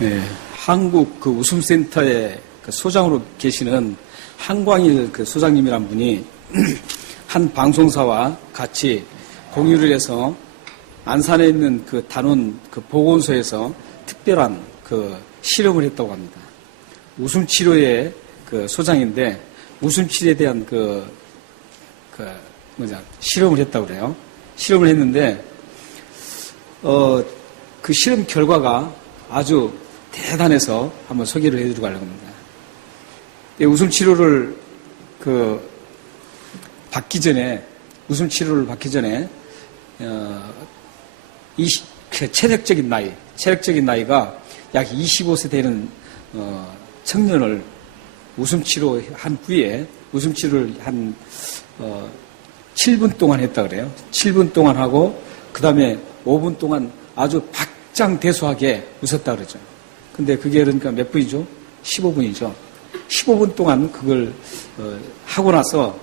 네, 한국 그 웃음센터의 그 소장으로 계시는 한광일 그 소장님이란 분이 한 방송사와 같이 공유를 해서 안산에 있는 그 단원 그 보건소에서 특별한 그 실험을 했다고 합니다. 웃음 치료의 그 소장인데 웃음 치료에 대한 실험을 했다고 그래요. 실험을 했는데 그 실험 결과가 아주 대단해서 한번 소개를 해드리고 가려고 합니다. 웃음 치료를 받기 전에 체력적인 나이가 약 25세 되는 청년을 웃음 치료한 후에 웃음 치료를 한 7분 동안 했다 그래요. 7분 동안 하고 그 다음에 5분 동안 아주 박장대소하게 웃었다 그러죠. 근데 그게 그러니까 몇 분이죠? 15분이죠. 15분 동안 그걸 하고 나서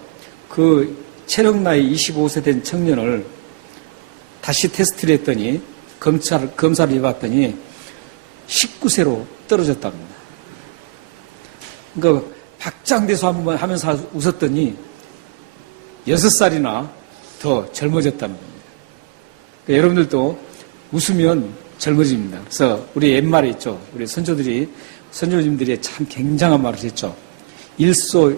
그 체력 나이 25세 된 청년을 다시 테스트를 했더니 검사를 해봤더니 19세로 떨어졌다고 합니다. 그러니까 박장대소 한번 하면서 웃었더니 6살이나 더 젊어졌다는 겁니다. 그러니까 여러분들도 웃으면 젊어집니다. 그래서 우리 옛말에 있죠. 우리 선조님들이 참 굉장한 말을 했죠. 일소,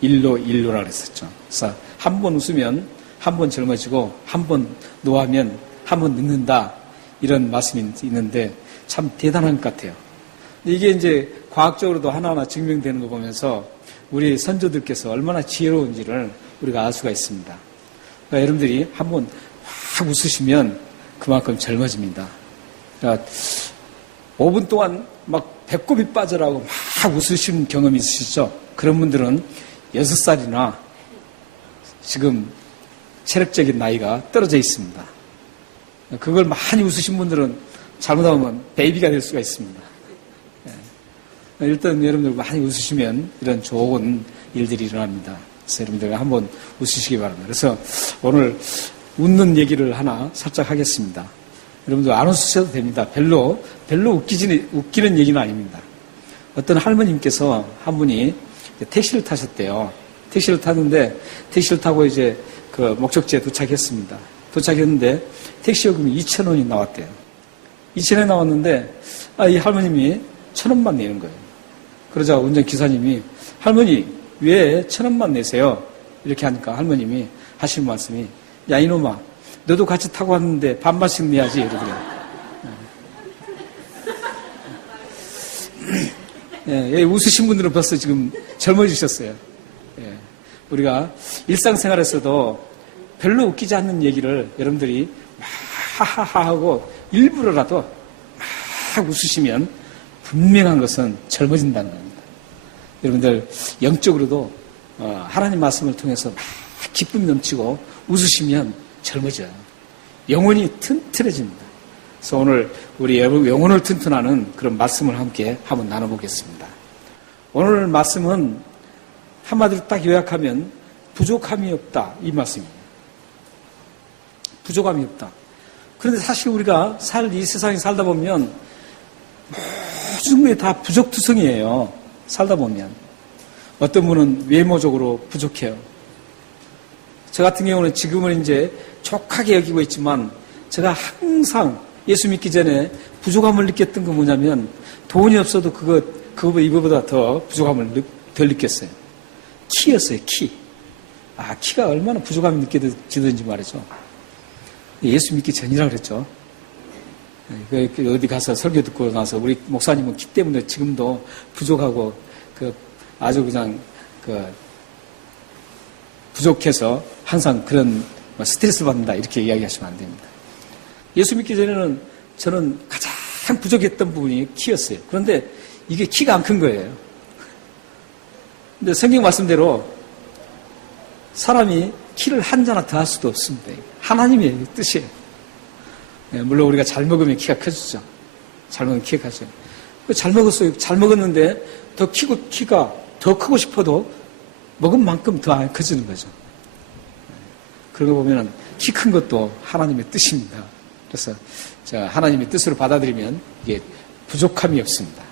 일로, 일로라 그랬었죠. 그래서 한 번 웃으면 한 번 젊어지고 한 번 노하면 한 번 늙는다. 이런 말씀이 있는데 참 대단한 것 같아요. 이게 이제 과학적으로도 하나하나 증명되는 거 보면서 우리 선조들께서 얼마나 지혜로운지를 우리가 알 수가 있습니다. 그러니까 여러분들이 한 번 확 웃으시면 그만큼 젊어집니다. 그러니까 5분 동안 막 배꼽이 빠져라고 막 웃으신 경험이 있으시죠? 그런 분들은 6살이나 지금 체력적인 나이가 떨어져 있습니다. 그걸 많이 웃으신 분들은 잘못하면 베이비가 될 수가 있습니다. 일단 여러분들 많이 웃으시면 이런 좋은 일들이 일어납니다. 그래서 여러분들 한번 웃으시기 바랍니다. 그래서 오늘 웃는 얘기를 하나 살짝 하겠습니다. 여러분들 안 웃으셔도 됩니다. 별로 웃기는 얘기는 아닙니다. 어떤 할머님께서 한 분이 택시를 타셨대요. 택시를 탔는데 택시를 타고 이제 그 목적지에 도착했습니다. 도착했는데 택시 요금이 2,000원이 나왔대요. 2,000원이 나왔는데 이 할머님이 1,000원만 내는 거예요. 그러자 운전기사님이 할머니 왜 1,000원만 내세요? 이렇게 하니까 할머님이 하시는 말씀이 야 이놈아 너도 같이 타고 왔는데 반반씩 내야지 이러더래요. 예, 웃으신 분들은 벌써 지금 젊어지셨어요. 예, 우리가 일상생활에서도 별로 웃기지 않는 얘기를 여러분들이 막 하하하 하고 일부러라도 막 웃으시면 분명한 것은 젊어진다는 겁니다. 여러분들 영적으로도 하나님 말씀을 통해서 막 기쁨이 넘치고 웃으시면 젊어져요. 영혼이 튼튼해집니다. 그래서 오늘 우리 영혼을 튼튼하는 그런 말씀을 함께 한번 나눠보겠습니다. 오늘 말씀은 한마디로 딱 요약하면 부족함이 없다 이 말씀입니다. 부족함이 없다. 그런데 사실 우리가 이 세상에 살다 보면 모든 게 다 부족투성이에요. 살다 보면. 어떤 분은 외모적으로 부족해요. 저 같은 경우는 지금은 이제 족하게 여기고 있지만 제가 항상 예수 믿기 전에 부족함을 느꼈던 건 뭐냐면 돈이 없어도 이거보다 더 부족함을 덜 느꼈어요. 키였어요, 키. 키가 얼마나 부족함이 느껴지든지 말이죠. 예수 믿기 전이라 그랬죠. 어디 가서 설교 듣고 나서 우리 목사님은 키 때문에 지금도 부족하고 아주 그냥 부족해서 항상 그런 스트레스를 받는다 이렇게 이야기하시면 안 됩니다. 예수 믿기 전에는 저는 가장 부족했던 부분이 키였어요. 그런데 이게 키가 안 큰 거예요. 근데 성경 말씀대로 사람이 키를 한 자나 더 할 수도 없습니다. 하나님의 뜻이에요. 물론 우리가 잘 먹으면 키가 커지죠. 잘 먹으면 키가 커져요. 잘 먹었어요. 잘 먹었는데 키가 더 크고 싶어도 먹은 만큼 더 안 커지는 거죠. 그런 거 보면 키 큰 것도 하나님의 뜻입니다. 그래서 하나님의 뜻으로 받아들이면 이게 부족함이 없습니다.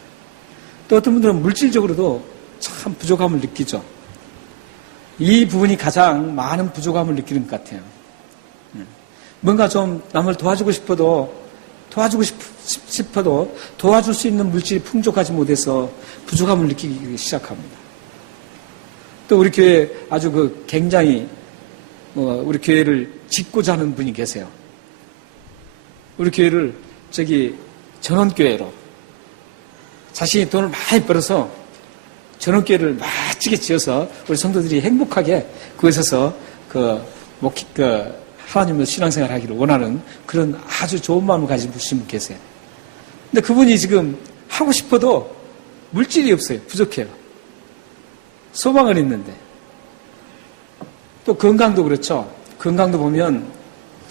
또 어떤 분들은 물질적으로도 참 부족함을 느끼죠. 이 부분이 가장 많은 부족함을 느끼는 것 같아요. 뭔가 좀 남을 도와주고 싶어도 도와줄 수 있는 물질이 풍족하지 못해서 부족함을 느끼기 시작합니다. 또 우리 교회에 아주 굉장히 우리 교회를 짓고자 하는 분이 계세요. 우리 교회를 전원교회로 자신이 돈을 많이 벌어서 전원교회를 멋지게 지어서 우리 성도들이 행복하게 그곳에서 하나님의 신앙생활을 하기를 원하는 그런 아주 좋은 마음을 가진 분 계세요. 근데 그분이 지금 하고 싶어도 물질이 없어요. 부족해요. 소망은 있는데. 또 건강도 그렇죠. 건강도 보면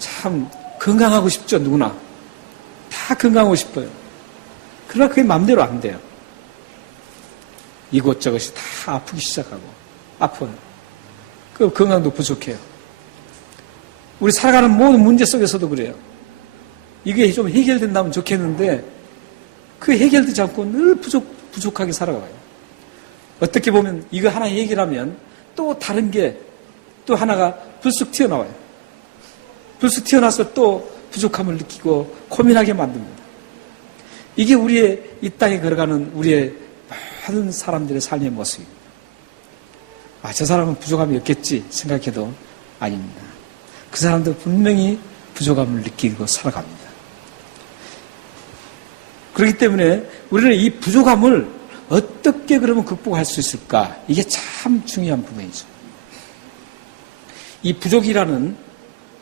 참 건강하고 싶죠. 누구나. 다 건강하고 싶어요. 그러나 그게 마음대로 안 돼요. 이곳저곳이 다 아프기 시작하고 아파요. 그 건강도 부족해요. 우리 살아가는 모든 문제 속에서도 그래요. 이게 좀 해결된다면 좋겠는데 그 해결되지 않고 늘 부족하게 살아가요. 어떻게 보면 이거 하나 해결하면 또 다른 게 또 하나가 불쑥 튀어나와요. 불쑥 튀어나와서 또 부족함을 느끼고 고민하게 만듭니다. 이게 우리의 이 땅에 걸어가는 우리의 모든 사람들의 삶의 모습입니다. 저 사람은 부족함이 없겠지 생각해도 아닙니다. 그 사람도 분명히 부족함을 느끼고 살아갑니다. 그렇기 때문에 우리는 이 부족함을 어떻게 그러면 극복할 수 있을까? 이게 참 중요한 부분이죠. 이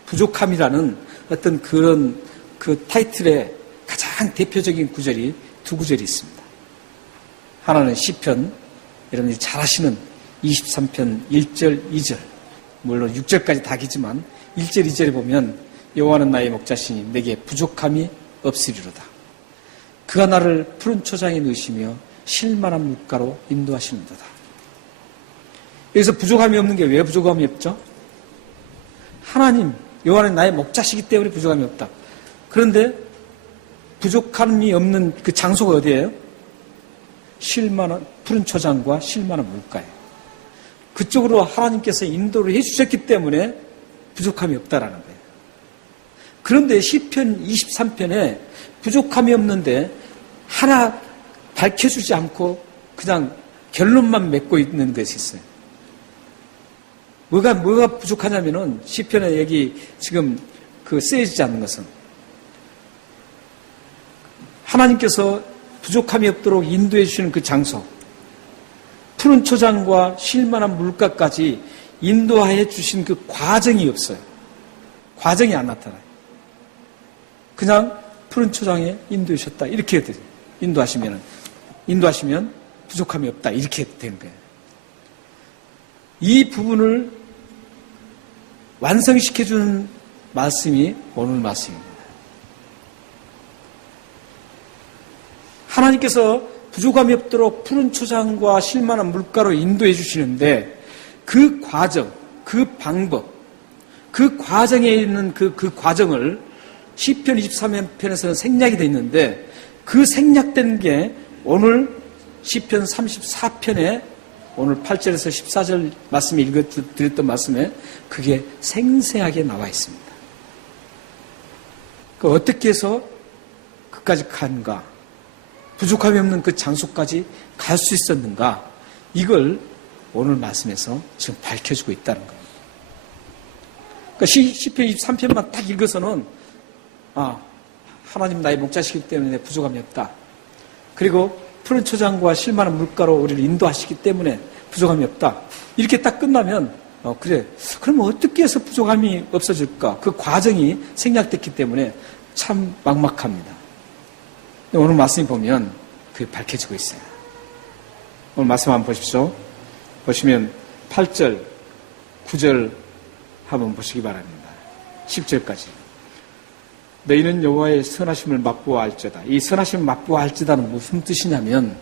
부족함이라는 어떤 그런 타이틀의 가장 대표적인 구절이 두 구절이 있습니다. 하나는 시편, 여러분들이 잘 아시는 23편 1절, 2절, 물론 6절까지 다 기지만 1절, 2절에 보면 여호와는 나의 목자시니 내게 부족함이 없으리로다. 그가 나를 푸른 초장에 넣으시며 쉴만한 물가로 인도하시는도다. 여기서 부족함이 없는 게 왜 부족함이 없죠? 하나님, 여호와는 나의 목자시기 때문에 부족함이 없다. 그런데 부족함이 없는 그 장소가 어디예요? 쉴만한 푸른 초장과 쉴만한 물가예요. 그쪽으로 하나님께서 인도를 해주셨기 때문에 부족함이 없다라는 거예요. 그런데 시편 23편에 부족함이 없는데 하나 밝혀주지 않고 그냥 결론만 맺고 있는 것이 있어요. 뭐가 부족하냐면은 시편에 여기 지금 쓰여지지 않는 것은 하나님께서 부족함이 없도록 인도해 주시는 그 장소, 푸른 초장과 쉴만한 물가까지 인도해 주신 그 과정이 없어요. 과정이 안 나타나요. 그냥 푸른 초장에 인도해 주셨다 이렇게 돼요. 인도하시면 부족함이 없다 이렇게 되는 거예요. 이 부분을 완성시켜주는 말씀이 오늘 말씀입니다. 하나님께서 부족함이 없도록 푸른 초장과 쉴만한 물가로 인도해 주시는데 그 과정, 그 방법, 그 과정에 있는 그 과정을 시편 23편에서는 생략이 되어 있는데 그 생략된 게 오늘 시편 34편에 오늘 8절에서 14절 말씀에 읽어드렸던 말씀에 그게 생생하게 나와 있습니다. 어떻게 해서 그까지 간가? 부족함이 없는 그 장소까지 갈 수 있었는가? 이걸 오늘 말씀에서 지금 밝혀주고 있다는 거예요. 그러니까 시편 23편만 딱 읽어서는 하나님 나의 목자시기 때문에 부족함이 없다. 그리고 푸른 초장과 쉴만한 물가로 우리를 인도하시기 때문에 부족함이 없다. 이렇게 딱 끝나면 그래. 그러면 어떻게 해서 부족함이 없어질까? 그 과정이 생략됐기 때문에 참 막막합니다. 오늘 말씀이 보면 그게 밝혀지고 있어요. 오늘 말씀 한번 보십시오. 보시면 8절, 9절 한번 보시기 바랍니다. 10절까지. 너희는 여호와의 선하심을 맛보아 알지어다. 이 선하심을 맛보아 알지어다는 무슨 뜻이냐면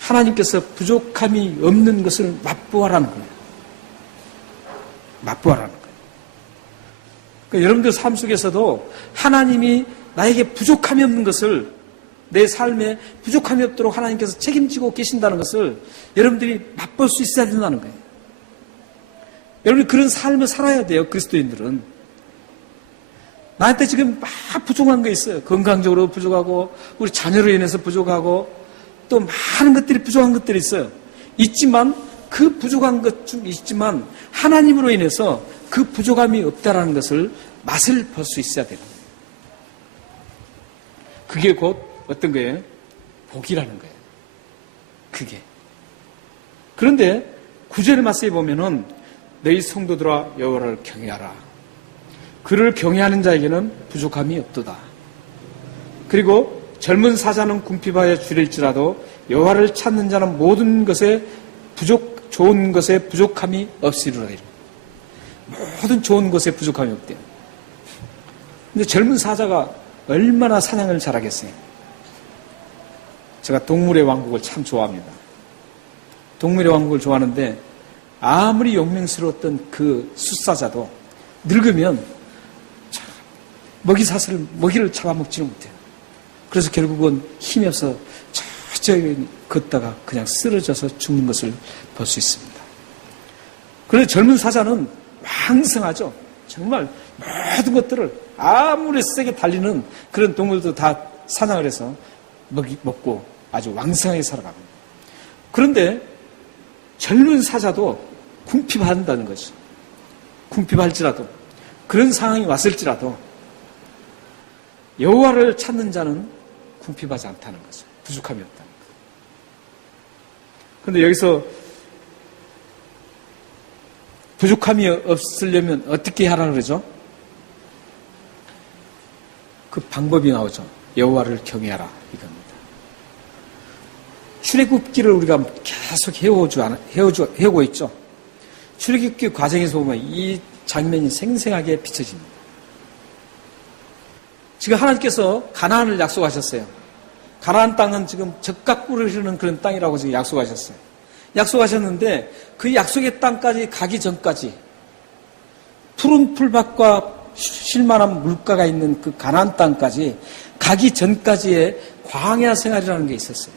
하나님께서 부족함이 없는 것을 맛보아라는 거예요. 맛보아라는 거예요. 그러니까 여러분들 삶 속에서도 하나님이 나에게 부족함이 없는 것을 내 삶에 부족함이 없도록 하나님께서 책임지고 계신다는 것을 여러분들이 맛볼 수 있어야 된다는 거예요. 여러분이 그런 삶을 살아야 돼요. 그리스도인들은. 나한테 지금 막 부족한 거 있어요. 건강적으로 부족하고 우리 자녀로 인해서 부족하고 또 많은 것들이 부족한 것들이 있어요. 있지만 그 부족한 것 중 있지만 하나님으로 인해서 그 부족함이 없다라는 것을 맛을 볼 수 있어야 돼요. 그게 곧 어떤 거예요? 복이라는 거예요. 그게. 그런데 9절 말씀에 보면은 너희 성도들아 여호와를 경외하라. 그를 경외하는 자에게는 부족함이 없도다. 그리고 젊은 사자는 궁핍하여 줄일지라도 여호와를 찾는 자는 모든 것에 좋은 것에 부족함이 없으리로다. 모든 좋은 것에 부족함이 없대요. 근데 젊은 사자가 얼마나 사냥을 잘하겠어요. 제가 동물의 왕국을 참 좋아합니다. 동물의 왕국을 좋아하는데 아무리 용맹스러웠던 그 숫사자도 늙으면 먹이를 잡아먹지는 못해요. 그래서 결국은 힘이 없어 저기 걷다가 그냥 쓰러져서 죽는 것을 볼 수 있습니다. 그런데 젊은 사자는 왕성하죠. 정말 모든 것들을 아무리 세게 달리는 그런 동물도 다 사냥을 해서 먹고 아주 왕성하게 살아갑니다. 그런데 젊은 사자도 궁핍한다는 거죠. 궁핍할지라도 그런 상황이 왔을지라도 여호와를 찾는 자는 궁핍하지 않다는 거죠. 부족함이 없다는 거죠. 그런데 여기서 부족함이 없으려면 어떻게 하라 그러죠? 그 방법이 나오죠. 여호와를 경외하라 이겁니다. 출애굽기를 우리가 계속 해오고 있죠. 출애굽기 과정에서 보면 이 장면이 생생하게 비춰집니다. 지금 하나님께서 가나안을 약속하셨어요. 가나안 땅은 지금 적각꿀을 흐르는 그런 땅이라고 지금 약속하셨어요. 약속하셨는데 그 약속의 땅까지 가기 전까지 푸른 풀밭과 쉴만한 물가가 있는 그 가나안 땅까지 가기 전까지의 광야 생활이라는 게 있었어요.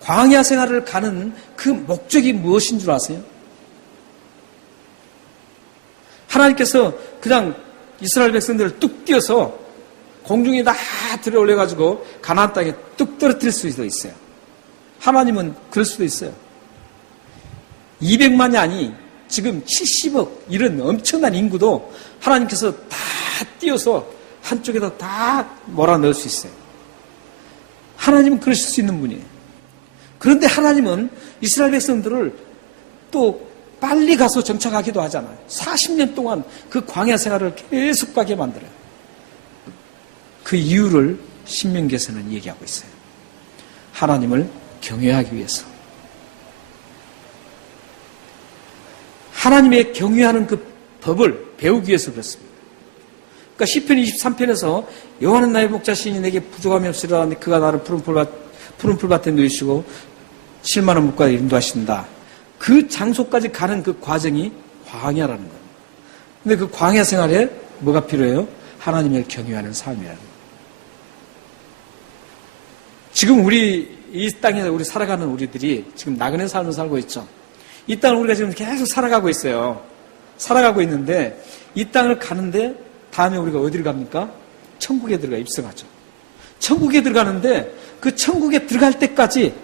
광야 생활을 가는 그 목적이 무엇인 줄 아세요? 하나님께서 그냥 이스라엘 백성들을 뚝 띄어서 공중에 다 들어 올려가지고 가나안 땅에 뚝 떨어뜨릴 수도 있어요. 하나님은 그럴 수도 있어요. 200만이 아니 지금 70억 이런 엄청난 인구도 하나님께서 다 띄어서 한쪽에다 다 몰아넣을 수 있어요. 하나님은 그러실 수 있는 분이에요. 그런데 하나님은 이스라엘 백성들을 또 빨리 가서 정착하기도 하잖아요. 40년 동안 그 광야 생활을 계속 가게 만들어요. 그 이유를 신명기에서는 얘기하고 있어요. 하나님을 경외하기 위해서. 하나님의 경외하는 그 법을 배우기 위해서 그렇습니다. 그러니까 시편 23편에서 여호와는 나의 목자시니 내게 부족함이 없으리라. 그가 나를 푸른 풀밭에 누이시고 쉴만한 물가에 인도하신다. 그 장소까지 가는 그 과정이 광야라는 거예요. 근데 그 광야 생활에 뭐가 필요해요? 하나님을 경외하는 삶이라는 거예요. 지금 이 땅에 우리 살아가는 우리들이 지금 나그네 삶을 살고 있죠. 이 땅을 우리가 지금 계속 살아가고 있어요. 살아가고 있는데 이 땅을 가는데 다음에 우리가 어디를 갑니까? 천국에 들어가 입성하죠. 천국에 들어가는데 그 천국에 들어갈 때까지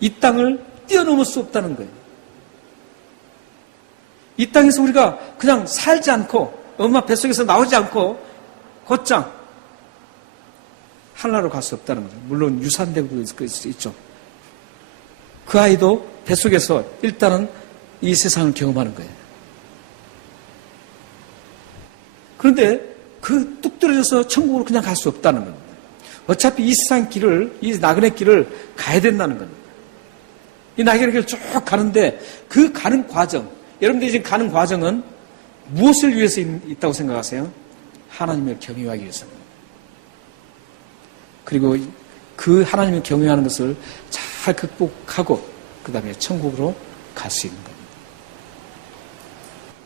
이 땅을 뛰어넘을 수 없다는 거예요. 이 땅에서 우리가 그냥 살지 않고 엄마 뱃속에서 나오지 않고 곧장 하늘나라로 갈 수 없다는 거죠. 물론 유산되고 있죠. 그 아이도 뱃속에서 일단은 이 세상을 경험하는 거예요. 그런데 그 뚝 떨어져서 천국으로 그냥 갈 수 없다는 겁니다. 어차피 이 세상 길을, 이 나그네 길을 가야 된다는 겁니다. 이 나그네 길을 쭉 가는데 그 가는 과정, 여러분들이 지금 가는 과정은 무엇을 위해서 있다고 생각하세요? 하나님을 경외하기 위해서입니다. 그리고 그 하나님을 경외하는 것을 잘 극복하고 그 다음에 천국으로 갈 수 있는 겁니다.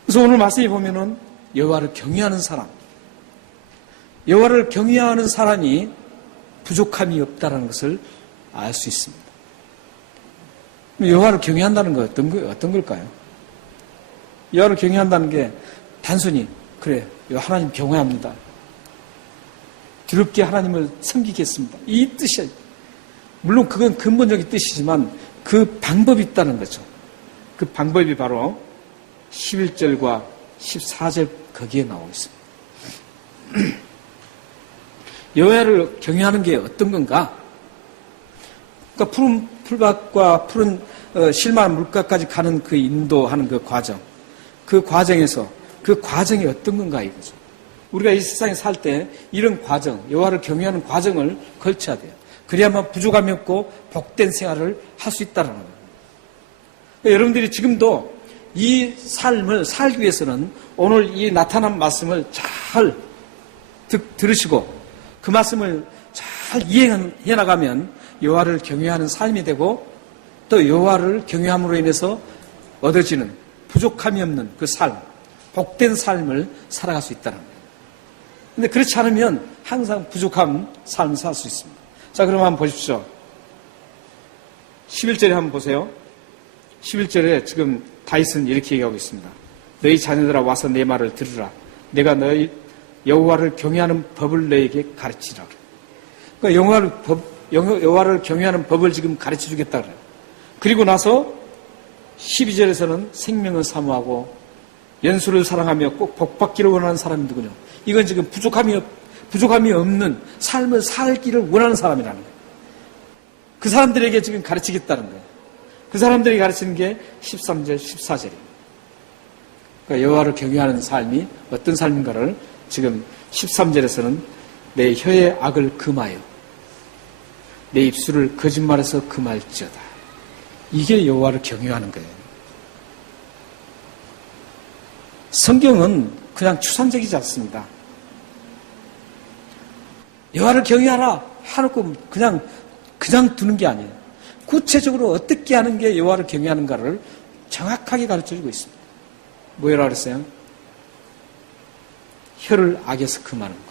그래서 오늘 말씀에 보면은 여호와를 경외하는 사람, 여호와를 경외하는 사람이 부족함이 없다는 것을 알 수 있습니다. 여호와를 경외한다는 건 어떤 걸까요? 여호와를 경외한다는 게 단순히 그래 하나님 경외합니다. 두렵게 하나님을 섬기겠습니다. 이 뜻이에요. 물론 그건 근본적인 뜻이지만 그 방법이 있다는 거죠. 그 방법이 바로 11절과 14절 거기에 나오고 있습니다. 여호와를 경외하는 게 어떤 건가? 그러니까 푸른 풀밭과 푸른 실만한 물가까지 가는 그 인도하는 그 과정, 그 과정에서 그 과정이 어떤 건가 이거죠. 우리가 이 세상에 살 때 이런 과정, 여호와를 경외하는 과정을 걸쳐야 돼요. 그래야만 부족함이 없고 복된 생활을 할 수 있다는 거예요. 그러니까 여러분들이 지금도 이 삶을 살기 위해서는 오늘 이 나타난 말씀을 잘 들으시고 그 말씀을 잘 이행해 나가면 여호와를 경외하는 삶이 되고 또 여호와를 경외함으로 인해서 얻어지는 부족함이 없는 그 삶, 복된 삶을 살아갈 수 있다는 거예요. 그런데 그렇지 않으면 항상 부족한 삶을 살 수 있습니다. 자, 그럼 한번 보십시오. 11절에 한번 보세요. 11절에 지금 다윗은 이렇게 얘기하고 있습니다. 너희 자녀들아 와서 내 말을 들으라. 내가 너희 여호와를 경외하는 법을 너에게 가르치라. 그러니까 여호와를 경외하는 법을 지금 가르쳐 주겠다 그래요. 그리고 나서 12절에서는 생명을 사모하고 연수를 사랑하며 꼭 복받기를 원하는 사람이 누구냐. 이건 지금 부족함이 없는 삶을 살기를 원하는 사람이라는 거예요. 그 사람들에게 지금 가르치겠다는 거예요. 그 사람들이 가르치는 게 13절, 14절이에요. 그러니까 여호와를 경외하는 삶이 어떤 삶인가를 지금 13절에서는 내 혀의 악을 금하여 내 입술을 거짓말해서 금할지어다. 이게 여호와를 경외하는 거예요. 성경은 그냥 추상적이지 않습니다. 여호와를 경외하라 해놓고 그냥 두는 게 아니에요. 구체적으로 어떻게 하는 게 여호와를 경외하는가를 정확하게 가르쳐주고 있습니다. 뭐라 그랬어요? 혀를 악에서 금하는 것.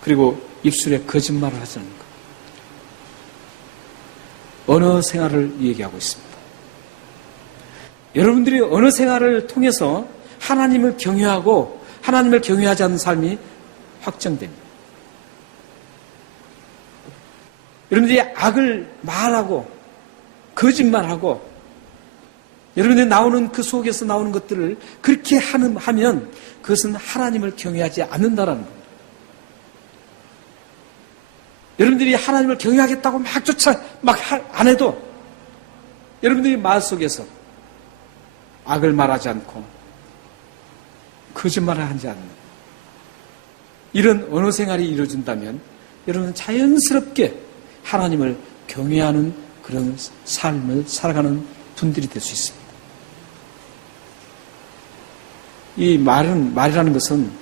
그리고 입술에 거짓말을 하지 않는 것. 언어 생활을 얘기하고 있습니다. 여러분들이 언어 생활을 통해서 하나님을 경외하고 하나님을 경외하지 않는 삶이 확정됩니다. 여러분들이 악을 말하고 거짓말하고 여러분들이 나오는 그 속에서 나오는 것들을 그렇게 하면 그것은 하나님을 경외하지 않는다라는 겁니다. 여러분들이 하나님을 경외하겠다고 막 안 해도 여러분들이 마음속에서 악을 말하지 않고 거짓말을 하지 않는 이런 언어 생활이 이루어진다면 여러분은 자연스럽게 하나님을 경외하는 그런 삶을 살아가는 분들이 될 수 있습니다. 이 말이라는 것은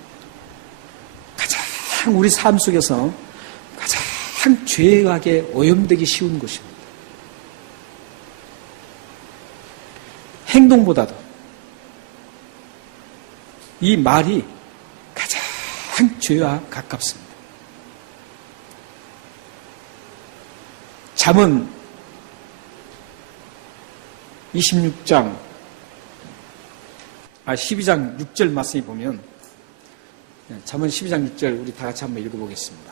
가장 우리 삶 속에서 가장 죄악에 오염되기 쉬운 것입니다. 행동보다도 이 말이 가장 죄와 가깝습니다. 잠언 12장 6절 말씀에 보면 잠언 12장 6절 우리 다 같이 한번 읽어보겠습니다.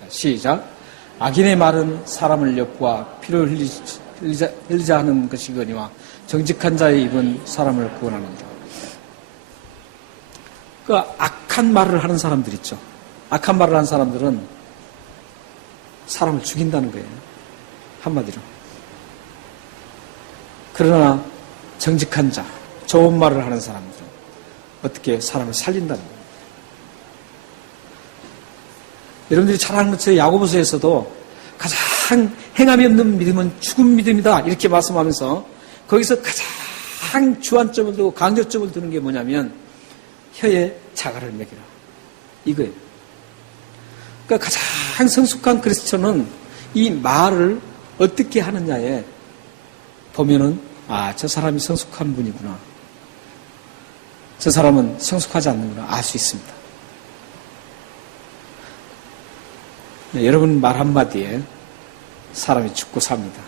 자, 시작. 악인의 말은 사람을 엿보아 피를 흘리자 하는 것이거니와 정직한 자의 입은 사람을 구원하는다. 그 악한 말을 하는 사람들 있죠. 악한 말을 하는 사람들은 사람을 죽인다는 거예요. 한마디로. 그러나 정직한 자, 좋은 말을 하는 사람들은 어떻게 사람을 살린다는 거예요. 여러분들이 잘 아는 것처럼 야고보서에서도 가장 행함이 없는 믿음은 죽은 믿음이다 이렇게 말씀하면서 거기서 가장 주안점을 두고 강조점을 두는 게 뭐냐면 혀에 자갈을 매기라 이거예요. 그러니까 가장 성숙한 그리스도는 이 말을 어떻게 하느냐에 보면은 저 사람이 성숙한 분이구나. 저 사람은 성숙하지 않는구나 알 수 있습니다. 여러분 말 한마디에 사람이 죽고 삽니다.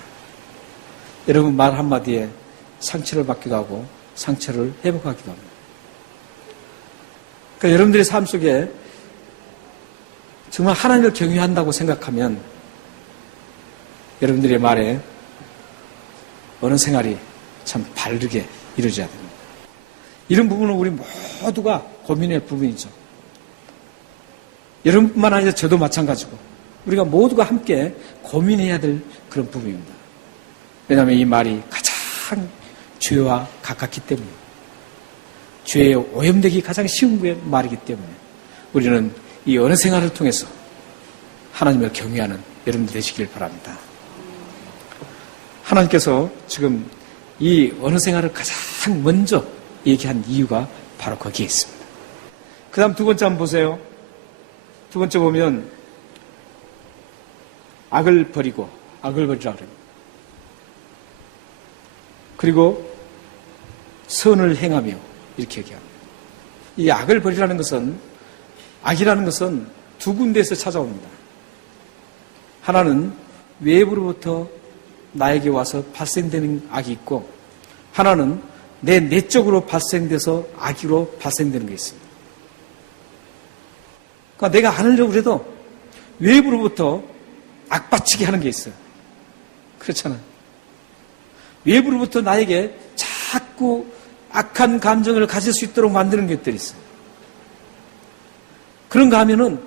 여러분 말 한마디에 상처를 받기도 하고 상처를 회복하기도 합니다. 그러니까 여러분들의 삶 속에 정말 하나님을 경외한다고 생각하면 여러분들의 말에 어느 생활이 참 바르게 이루어져야 됩니다. 이런 부분은 우리 모두가 고민할 부분이죠. 여러분뿐만 아니라 저도 마찬가지고 우리가 모두가 함께 고민해야 될 그런 부분입니다. 왜냐하면 이 말이 가장 죄와 가깝기 때문에 죄에 오염되기 가장 쉬운 말이기 때문에 우리는 이 언어 생활을 통해서 하나님을 경외하는 여러분들 되시길 바랍니다. 하나님께서 지금 이 언어 생활을 가장 먼저 얘기한 이유가 바로 거기에 있습니다. 그 다음 두 번째 한번 보세요. 두 번째 보면 악을 버리라 그래요. 그리고 선을 행하며 이렇게 얘기합니다. 이 악을 버리라는 것은 악이라는 것은 두 군데에서 찾아옵니다. 하나는 외부로부터 나에게 와서 발생되는 악이 있고 하나는 내 내적으로 발생돼서 악으로 발생되는 게 있습니다. 그러니까 내가 안 하려고 해도 외부로부터 악받치게 하는 게 있어요. 그렇잖아요. 외부로부터 나에게 자꾸 악한 감정을 가질 수 있도록 만드는 것들이 있어요. 그런가 하면은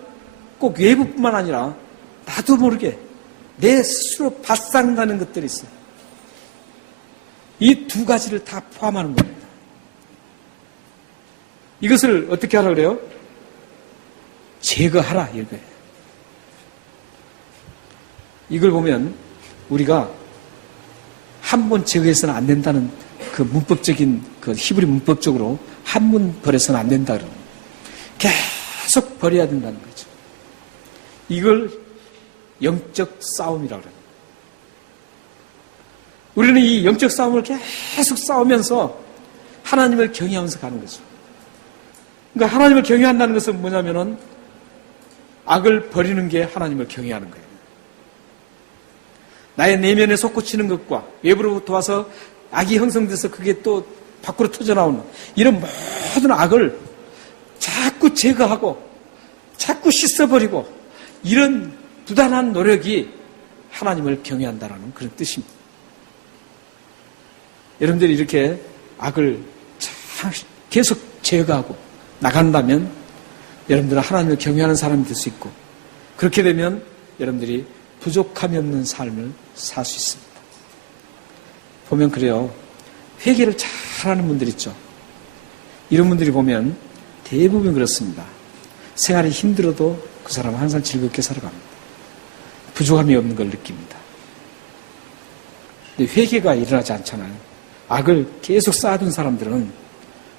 꼭 외부뿐만 아니라 나도 모르게 내 스스로 발상나는 것들이 있어요. 이 두 가지를 다 포함하는 겁니다. 이것을 어떻게 하라 그래요? 제거하라 이거예요. 이걸 보면 우리가 한 번 제거해서는 안 된다는 그 문법적인 그 히브리 문법적으로 한 번 버려서는 안 된다 그러는 계속 버려야 된다는 거죠. 이걸 영적 싸움이라고 그래요. 우리는 이 영적 싸움을 계속 싸우면서 하나님을 경외하면서 가는 거죠. 그러니까 하나님을 경외한다는 것은 뭐냐면은 악을 버리는 게 하나님을 경외하는 거예요. 나의 내면에 솟구치는 것과 외부로부터 와서 악이 형성돼서 그게 또 밖으로 터져나오는 이런 모든 악을 자꾸 제거하고 자꾸 씻어버리고 이런 부단한 노력이 하나님을 경외한다는 그런 뜻입니다. 여러분들이 이렇게 악을 계속 제거하고 나간다면 여러분들은 하나님을 경외하는 사람이 될 수 있고 그렇게 되면 여러분들이 부족함이 없는 삶을 살 수 있습니다. 보면 그래요. 회개를 잘하는 분들 있죠. 이런 분들이 보면 대부분 그렇습니다. 생활이 힘들어도 그 사람은 항상 즐겁게 살아갑니다. 부족함이 없는 걸 느낍니다. 근데 회개가 일어나지 않잖아요. 악을 계속 쌓아둔 사람들은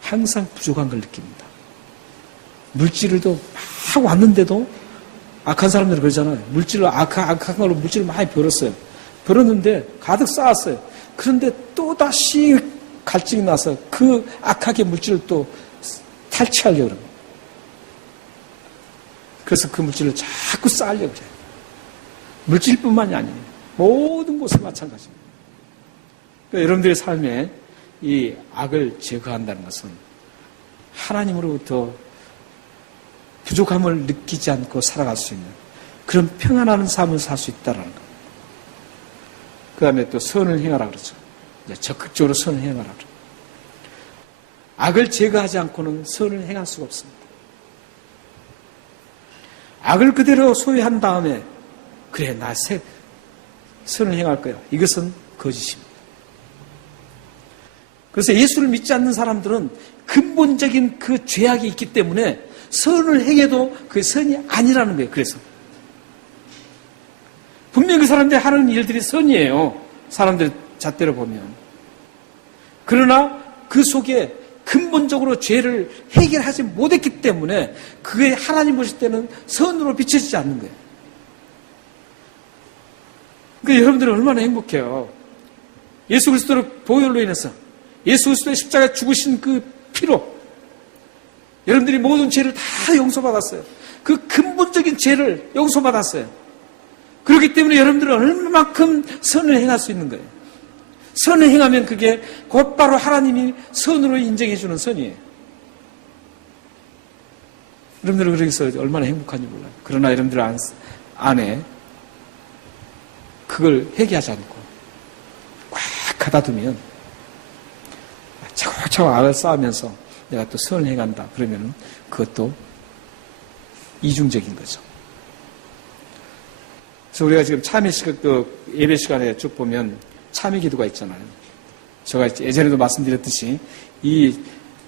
항상 부족한 걸 느낍니다. 물질도 막 왔는데도 악한 사람들은 그러잖아요. 물질을 악한 걸로 물질을 많이 벌었어요. 벌었는데 가득 쌓았어요. 그런데 또다시 갈증이 나서 그 악하게 물질을 또 탈취하려고 그래요. 그래서 그 물질을 자꾸 쌓으려고 그래요. 물질뿐만이 아니에요. 모든 곳에 마찬가지입니다. 그러니까 여러분들의 삶에 이 악을 제거한다는 것은 하나님으로부터 부족함을 느끼지 않고 살아갈 수 있는 그런 평안한 삶을 살 수 있다는 겁니다. 그 다음에 또 선을 행하라 그러죠. 이제 적극적으로 선을 행하라 그러죠. 악을 제거하지 않고는 선을 행할 수가 없습니다. 악을 그대로 소유한 다음에 그래 나 선을 행할 거야. 이것은 거짓입니다. 그래서 예수를 믿지 않는 사람들은 근본적인 그 죄악이 있기 때문에 선을 행해도 그게 선이 아니라는 거예요. 그래서 분명히 그 사람들이 하는 일들이 선이에요. 사람들 잣대로 보면. 그러나 그 속에 근본적으로 죄를 해결하지 못했기 때문에 그게 하나님 보실 때는 선으로 비춰지지 않는 거예요. 그러니까 여러분들은 얼마나 행복해요. 예수 그리스도의 보혈로 인해서 예수 그리스도의 십자가에 죽으신 그 피로 여러분들이 모든 죄를 다 용서받았어요. 그 근본적인 죄를 용서받았어요. 그렇기 때문에 여러분들은 얼마만큼 선을 행할 수 있는 거예요. 선을 행하면 그게 곧바로 하나님이 선으로 인정해 주는 선이에요. 여러분들은 그래서 얼마나 행복한지 몰라요. 그러나 여러분들 안에 그걸 회개하지 않고 꽉 가다두면 차곡차곡 악을 쌓으면서 내가 또 선을 행한다. 그러면 그것도 이중적인 거죠. 그래서 우리가 지금 참회 시간, 예배 시간에 쭉 보면 참회 기도가 있잖아요. 제가 예전에도 말씀드렸듯이 이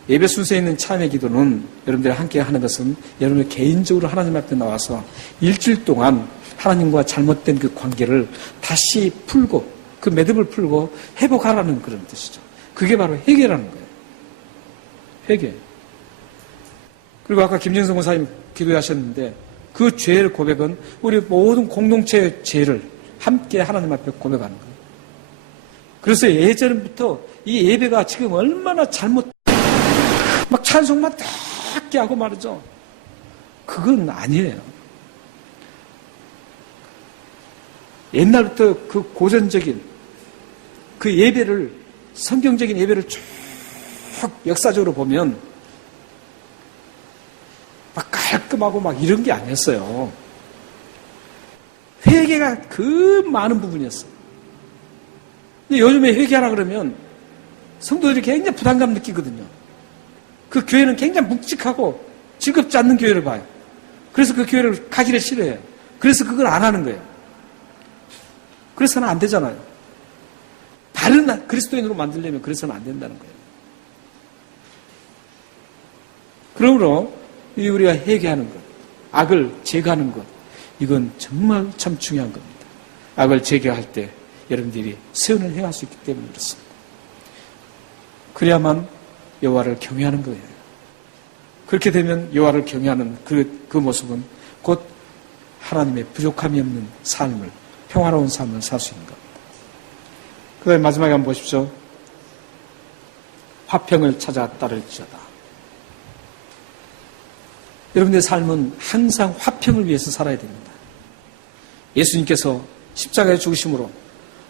예배 순서에 있는 참회 기도는 여러분들이 함께 하는 것은 여러분들 개인적으로 하나님 앞에 나와서 일주일 동안 하나님과 잘못된 그 관계를 다시 풀고 그 매듭을 풀고 회복하라는 그런 뜻이죠. 그게 바로 회개라는 거예요. 회개. 그리고 아까 김정성 목사님 기도하셨는데 그 죄의 고백은 우리 모든 공동체의 죄를 함께 하나님 앞에 고백하는 거예요. 그래서 예전부터 이 예배가 지금 얼마나 막 찬송만 딱게 하고 말이죠. 그건 아니에요. 옛날부터 그 고전적인 그 예배를, 성경적인 예배를 쭉 역사적으로 보면 막 깔끔하고 막 이런 게 아니었어요. 회개가 그 많은 부분이었어요. 근데 요즘에 회개하라 그러면 성도들이 굉장히 부담감 느끼거든요. 그 교회는 굉장히 묵직하고 즐겁지 않는 교회를 봐요. 그래서 그 교회를 가기를 싫어해요. 그래서 그걸 안 하는 거예요. 그래서는 안 되잖아요. 바른 그리스도인으로 만들려면 그래서는 안 된다는 거예요. 그러므로 우리가 회개하는 것, 악을 제거하는 것, 이건 정말 참 중요한 겁니다. 악을 제거할 때 여러분들이 선을 행할 수 있기 때문에 그렇습니다. 그래야만 여호와를 경외하는 거예요. 그렇게 되면 여호와를 경외하는 그 모습은 곧 하나님의 부족함이 없는 삶을, 평화로운 삶을 살 수 있는 겁니다. 그 다음에 마지막에 한번 보십시오. 화평을 찾아 따를지어다. 여러분들의 삶은 항상 화평을 위해서 살아야 됩니다. 예수님께서 십자가에 죽으심으로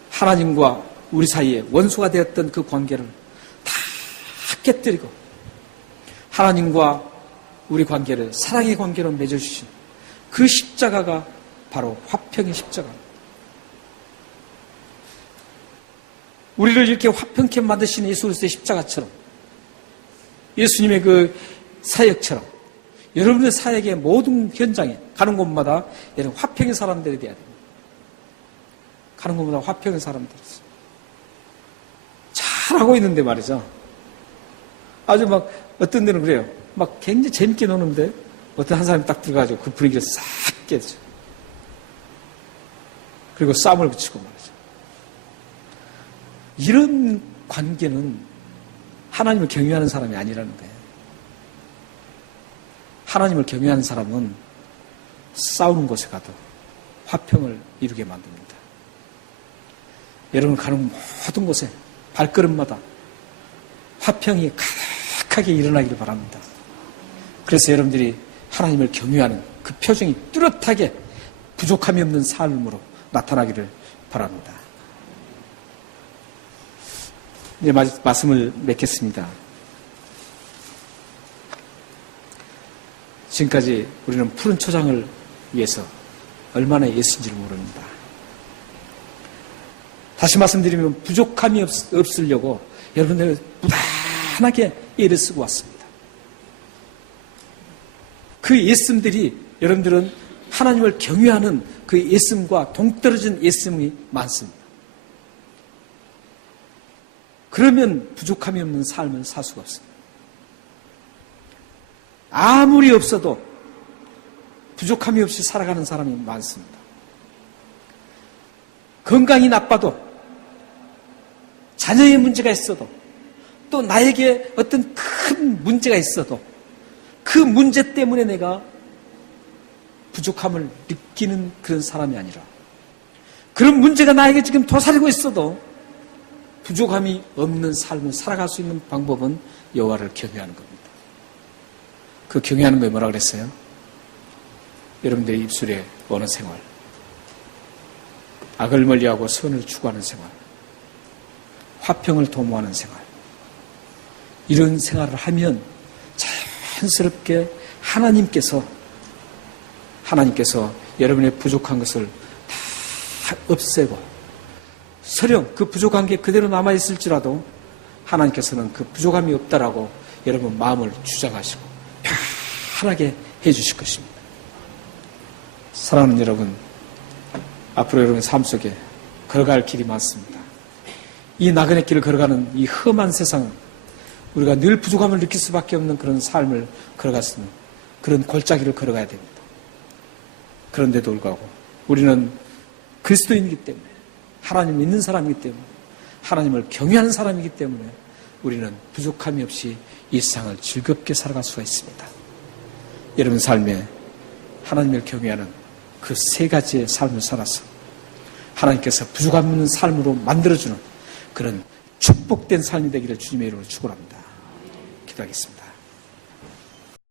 하나님과 우리 사이에 원수가 되었던 그 관계를 다 깨뜨리고 하나님과 우리 관계를 사랑의 관계로 맺어주신 그 십자가가 바로 화평의 십자가입니다. 우리를 이렇게 화평케 만드신 예수 그리스도의 십자가처럼 예수님의 그 사역처럼 여러분의 사역의 모든 현장에 가는 곳마다 여러분 화평의 사람들이 돼야 됩니다. 가는 곳마다 화평의 사람들이 있어요. 잘하고 있는데 말이죠. 아주 막 어떤 데는 그래요. 막 굉장히 재밌게 노는데 어떤 한 사람이 딱 들어가지고 그 분위기를 싹 깨죠. 그리고 싸움을 붙이고 말이죠. 이런 관계는 하나님을 경외하는 사람이 아니라는 거예요. 하나님을 경외하는 사람은 싸우는 곳에 가도 화평을 이루게 만듭니다. 여러분 가는 모든 곳에 발걸음마다 화평이 가득하게 일어나기를 바랍니다. 그래서 여러분들이 하나님을 경외하는 그 표정이 뚜렷하게 부족함이 없는 삶으로 나타나기를 바랍니다. 이제 말씀을 맺겠습니다. 지금까지 우리는 푸른 초장을 위해서 얼마나 애쓴지를 모릅니다. 다시 말씀드리면 부족함이 없으려고 여러분들 무단하게 애를 쓰고 왔습니다. 그 애씀들이 여러분들은 하나님을 경외하는 그 애씀과 동떨어진 애씀이 많습니다. 그러면 부족함이 없는 삶을 살 수가 없습니다. 아무리 없어도 부족함이 없이 살아가는 사람이 많습니다. 건강이 나빠도 자녀의 문제가 있어도 또 나에게 어떤 큰 문제가 있어도 그 문제 때문에 내가 부족함을 느끼는 그런 사람이 아니라 그런 문제가 나에게 지금 도사리고 있어도 부족함이 없는 삶을 살아갈 수 있는 방법은 여호와를 경외하는 겁니다. 그 경외하는 거에 뭐라 그랬어요? 여러분들의 입술에 어느 생활? 악을 멀리하고 선을 추구하는 생활, 화평을 도모하는 생활, 이런 생활을 하면 자연스럽게 하나님께서 여러분의 부족한 것을 다 없애고, 설령 그 부족한 게 그대로 남아있을지라도 하나님께서는 그 부족함이 없다라고 여러분 마음을 주장하시고 편하게 해주실 것입니다. 사랑하는 여러분, 앞으로 여러분 삶 속에 걸어갈 길이 많습니다. 이 나그네 길을 걸어가는 이 험한 세상은 우리가 늘 부족함을 느낄 수밖에 없는 그런 삶을 걸어갈 수 있는 그런 골짜기를 걸어가야 됩니다. 그런데도 불구하고 우리는 그리스도인이기 때문에, 하나님 믿는 사람이기 때문에, 하나님을 경외하는 사람이기 때문에 우리는 부족함이 없이 이 세상을 즐겁게 살아갈 수가 있습니다. 여러분 삶에 하나님을 경외하는 그 세 가지의 삶을 살아서 하나님께서 부족함 없는 삶으로 만들어주는 그런 축복된 삶이 되기를 주님의 이름으로 축원합니다. 기도하겠습니다.